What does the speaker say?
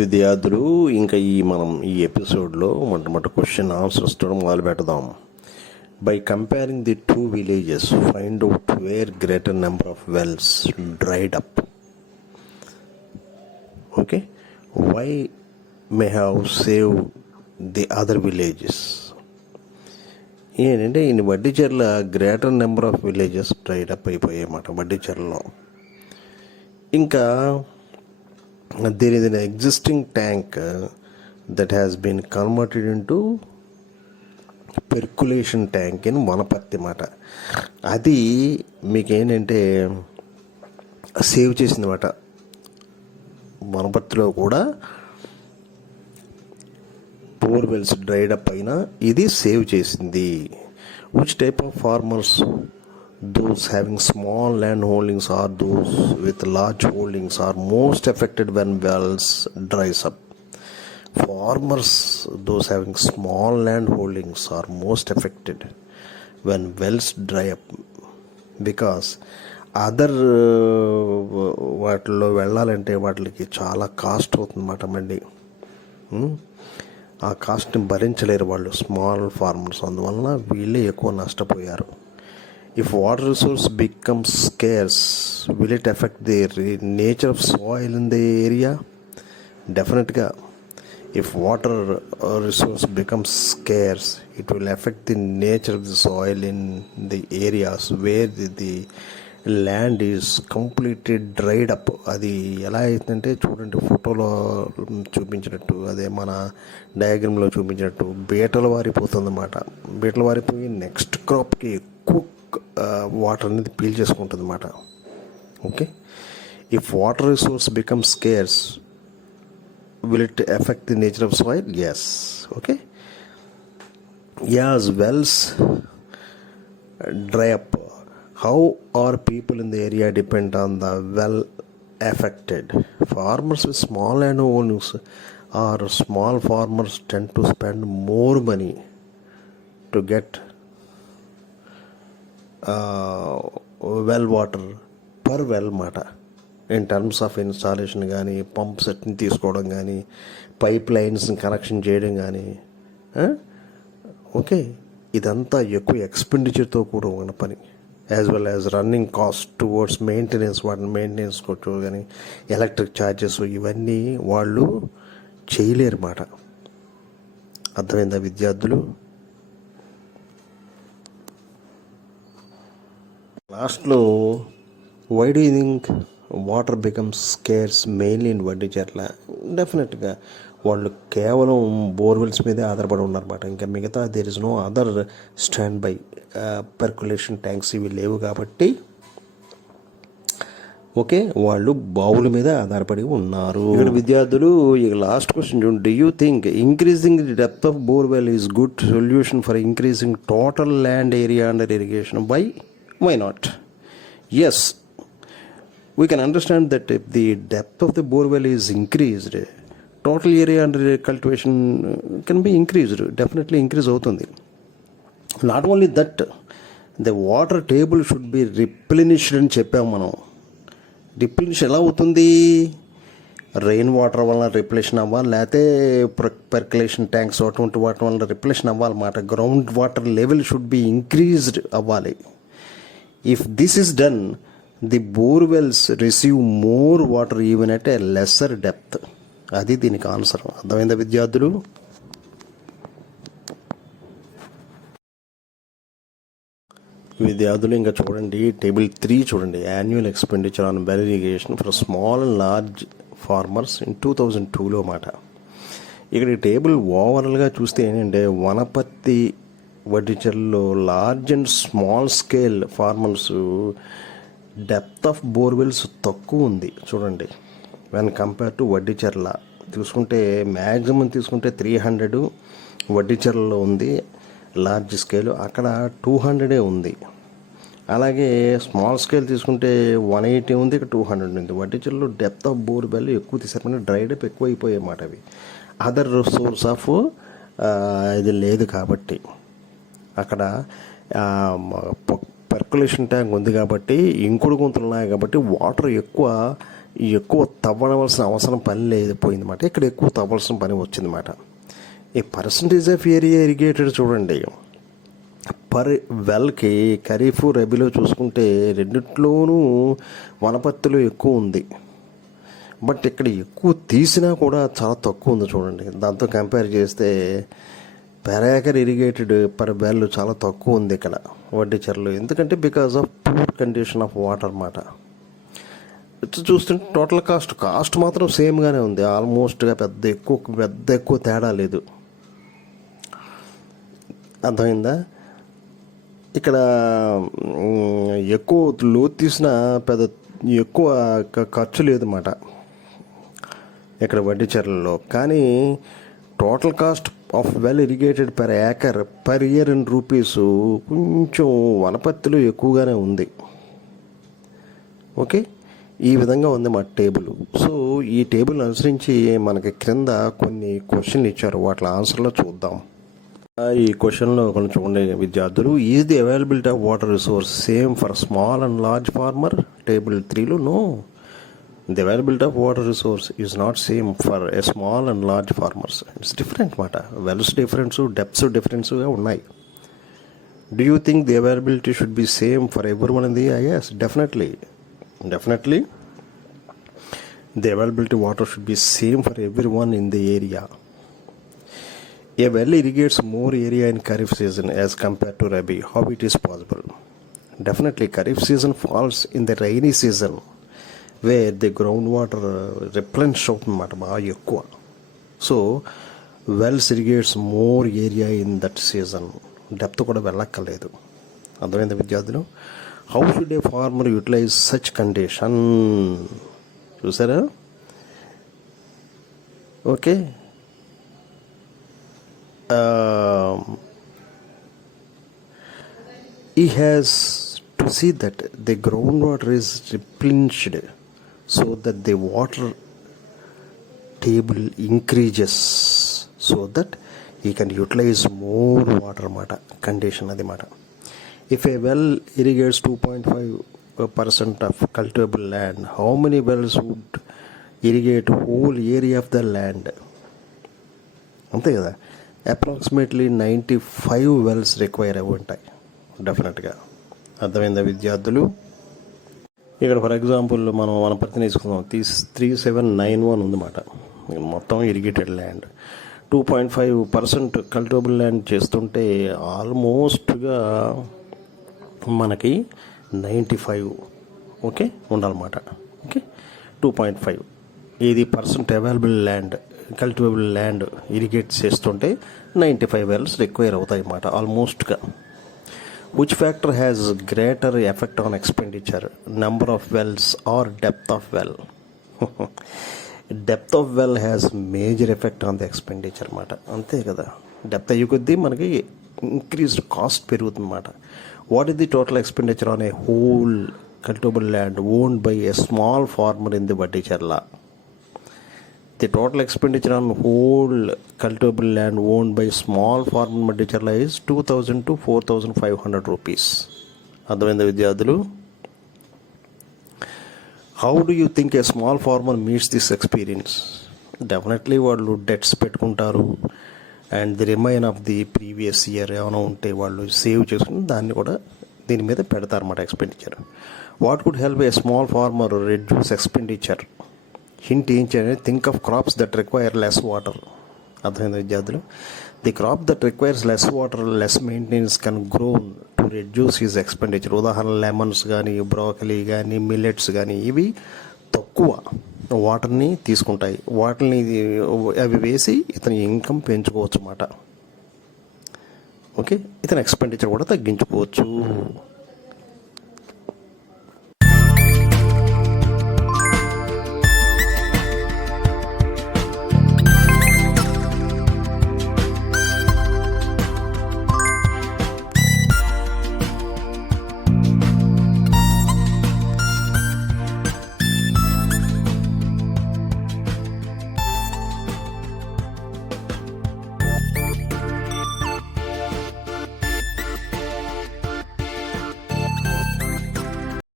విద్యార్థులు ఇంకా మనం ఈ ఎపిసోడ్లో మొట్టమొదటి క్వశ్చన్ ఆన్సర్స్ మొదలు పెడదాం. By comparing the two villages find out where greater number of wells dried up. Okay, why may have save the other villages. ఏంటంటే ఈ Vaddicherla greater number of villages dried up అయిపోయాయి అన్నమాట వడ్డీచెర్లలో. ఇంకా there is an existing tank that has been converted into percolation tank in Wanaparthy మాట. అది మీకు ఏంటంటే save చేసింది మాట. వనపర్తిలో కూడా బోర్వెల్స్ డ్రైడ్ అప్ అయినా ఇది సేవ్ చేసింది. Which type of farmers? Those having small land holdings or those with large holdings are most affected when wells dries up. Farmers, those having small land holdings are most affected when wells dry up because other వాటిలో వెళ్ళాలంటే వాటికి చాలా cost అవుతుందన్నమాట. మళ్ళీ ఆ కాస్ట్ని భరించలేరు వాళ్ళు small farmers. అందువలన వీళ్ళే ఎక్కువ నష్టపోయారు. If water resource becomes scarce, will it affect the nature of soil in the area? Definitely. If water resource becomes scarce, it will affect the nature of the soil in the areas where the land is completely dried up. అది ఎలా అవుతుందంటే చూడండి, ఫోటోలో చూపించినట్టు, అదే మన డయాగ్రామ్లో చూపించినట్టు బీటలు వారిపోతుంది అన్నమాట. బీటలు వారిపోయి నెక్స్ట్ క్రాప్కి ఎక్కువ వాటర్ అనేది పీల్ చేసుకుంటుంది అన్నమాట. Okay, if water resource become scarce will it affect the nature of soil? Yes. Okay, as wells dry up, how are people in the area depend on the well affected? Farmers with small land ownings or small farmers tend to spend more money to get well water per well మాట. In terms of installation కానీ, pump సెట్ని తీసుకోవడం కానీ, pipe లైన్స్ని connection చేయడం కానీ. Okay, ఇదంతా ఎక్కువ ఎక్స్పెండిచర్తో కూడా ఉన్న పని. As well as running cost towards maintenance, వాటిని మెయింటెనెన్స్ కొట్టు కానీ, ఎలక్ట్రిక్ ఛార్జెస్, ఇవన్నీ వాళ్ళు చేయలేరు మాట. అర్థమైందా విద్యార్థులు? లాస్ట్లో why do you think water becomes scarce mainly in Vaddicherla? డెఫినెట్గా వాళ్ళు కేవలం బోర్వెల్స్ మీదే ఆధారపడి ఉన్నారన్నమాట. ఇంకా మిగతా there is no other stand by percolation tanks ఇవి లేవు కాబట్టి ఓకే, వాళ్ళు బావుల మీద ఆధారపడి ఉన్నారు. ఇక్కడ విద్యార్థులు ఇక లాస్ట్ క్వశ్చన్ చూడండి. Do you think increasing the depth of borewell is good solution for increasing total land area under irrigation? Why not? Yes, we can understand that if the depth of the borewell is increased, total area under cultivation can be increased. Definitely increase అవుతుంది. Not only that, the water table should be replenished అని చెప్పాము మనం. Replenish ఎలా అవుతుంది? Rain water వలన రిప్లేషన్ అవ్వాలి, లేకపోతే percolation tanks అటువంటి వాటి వలన రిప్లేషన్ అవ్వాలన్నమాట. Ground water level should be increased అవ్వాలి. If this is done, the borewells receive more water even at a lesser depth. అది దీనికి ఆన్సర్. అర్థమైందా విద్యార్థులు? విద్యార్థులు ఇంకా చూడండి, టేబుల్ 3 చూడండి. Annual expenditure on well irrigation for small and large farmers in 2002లో మాట. ఇక్కడ ఈ టేబుల్ ఓవరాల్గా చూస్తే ఏంటంటే వనపర్తి వడ్డీచెర్లలో large and small scale farmers depth of borewells తక్కువ ఉంది చూడండి. వెన్ కంపేర్ టు వడ్డీచెర్ల తీసుకుంటే మ్యాక్సిమం తీసుకుంటే 300 వడ్డీచెర్లలో ఉంది లార్జ్ స్కేల్, అక్కడ 200 ఉంది. అలాగే స్మాల్ స్కేల్ తీసుకుంటే 180 ఉంది, ఇక్కడ 200 ఉంది. వడ్డీచెర్లలో డెప్త్ ఆఫ్ బోర్వెల్ ఎక్కువ తీసారు, డ్రైడ్ అప్ ఎక్కువ అయిపోయాయి అన్నమాట. అవి అదర్ సోర్స్ ఆఫ్ ఇది లేదు కాబట్టి అక్కడ పెర్కులేషన్ ట్యాంక్ ఉంది కాబట్టి, ఇంకుడు గుంతలు ఉన్నాయి కాబట్టి వాటర్ ఎక్కువ ఎక్కువ తవ్వవలసిన అవసరం పని లేకపోయిందన్నమాట. ఇక్కడ ఎక్కువ తవ్వాల్సిన పని వచ్చిందన్నమాట. ఈ పర్సంటేజ్ ఆఫ్ ఏరియా ఇరిగేటెడ్ చూడండి, పర్ వెల్కి ఖరీఫ్ రబీలో చూసుకుంటే రెండిట్లోనూ వనపర్తిలో ఎక్కువ ఉంది. బట్ ఇక్కడ ఎక్కువ తీసినా కూడా చాలా తక్కువ ఉంది చూడండి. దాంతో కంపేర్ చేస్తే per acre irrigated per well చాలా తక్కువ ఉంది ఇక్కడ వడ్డీచెర్లు. ఎందుకంటే because of poor condition of water అన్నమాట. చూస్తుంటే టోటల్ కాస్ట్ మాత్రం సేమ్గానే ఉంది. ఆల్మోస్ట్గా పెద్ద ఎక్కువ తేడా లేదు. అర్థమైందా? ఇక్కడ ఎక్కువ లోతు తీసిన పెద్ద ఎక్కువ ఖర్చు లేదన్నమాట ఇక్కడ వడ్డీచెర్లలో. కానీ total cost of well irrigated per acre per year in rupees కొంచెం వనపర్తిలో ఎక్కువగానే ఉంది. ఓకే, ఈ విధంగా ఉంది మా టేబుల్. సో ఈ టేబుల్ అనుసరించి మనకి క్రింద కొన్ని క్వశ్చన్లు ఇచ్చారు, వాటి ఆన్సర్లో చూద్దాం. ఈ క్వశ్చన్లో కొన్ని చూడండి విద్యార్థులు. Is the availability of water resource same for small and large farmer? Table 3లో no, the availability of water resource is not same for a small and large farmers. It's different మాట. వెల్స్ డిఫరెన్స్, డెప్త్స్ డిఫరెన్స్గా ఉన్నాయి. Do you think the availability should be same for every one in the? yes, definitely the availability of water should be same for everyone in the area. A well irrigates more area in Kharif season as compared to Rabi. How it is possible? Definitely Kharif season falls in the rainy season where the groundwater replenish అవుతుందన్నమాట బాగా ఎక్కువ. So wells irrigates more area in that season. Depth కూడా వెళ్ళక్కర్లేదు. అర్థమైంది విద్యార్థులు? How should a farmer utilize such condition? చూసారా? Okay, he has to see that the groundwater is replenished so that the water table increases so that he can utilize more water మాట condition అది మాట. If a well irrigates 2.5% of cultivable land, how many wells would irrigate whole area of the land? అంతే కదా. Approximately 95 wells require అవి ఉంటాయి డెఫినెట్గా. అర్థమైందా విద్యార్థులు? ఇక్కడ ఫర్ ఎగ్జాంపుల్ మనం వనపర్తిని తీసుకుందాం. 3791 ఉందన్నమాట మొత్తం ఇరిగేటెడ్ ల్యాండ్. 2.5% కల్టివబుల్ ల్యాండ్ చేస్తుంటే ఆల్మోస్ట్గా మనకి 95 ఓకే ఉండాలన్నమాట. ఓకే, 2.5 ఇది percent available land, cultivable land irrigate చేస్తుంటే 95 వెల్స్ రిక్వైర్ అవుతాయి అన్నమాట ఆల్మోస్ట్గా. Which factor has greater effect on expenditure? Number of wells or depth of well? Depth of well has major effect on the expenditure అన్నమాట. అంతే కదా. Depth అయ్యే కొద్దీ మనకి ఇంక్రీజ్డ్ కాస్ట్ పెరుగుతుంది అన్నమాట. What is the total expenditure on a whole cultivable land owned by a small farmer in the Vaddicherla? The total expenditure on whole cultivable land owned by small farmer Maddicherla is 2,000 to 4,500 rupees. అర్థమైందా విద్యార్థులు? How do you think a small farmer meets this experience? Definitely వాళ్ళు debts పెట్టుకుంటారు and the remain of the previous year ఏమైనా ఉంటే వాళ్ళు save చేసుకుని దాన్ని కూడా దీని మీద పెడతారన్నమాట expenditure. What could help a small farmer reduce expenditure? Hint ఏంటి అనేది think of crops that require less water. అర్థమైంది విద్యార్థులు? The crop that requires less water, less maintenance can grown to reduce his expenditure. ఉదాహరణ lemons కానీ, broccoli కానీ, millets కానీ ఇవి తక్కువ వాటర్ని తీసుకుంటాయి. వాటిని అవి వేసి ఇతని ఇన్కమ్ పెంచుకోవచ్చు అన్నమాట. ఓకే, ఇతని ఎక్స్పెండిచర్ కూడా తగ్గించుకోవచ్చు.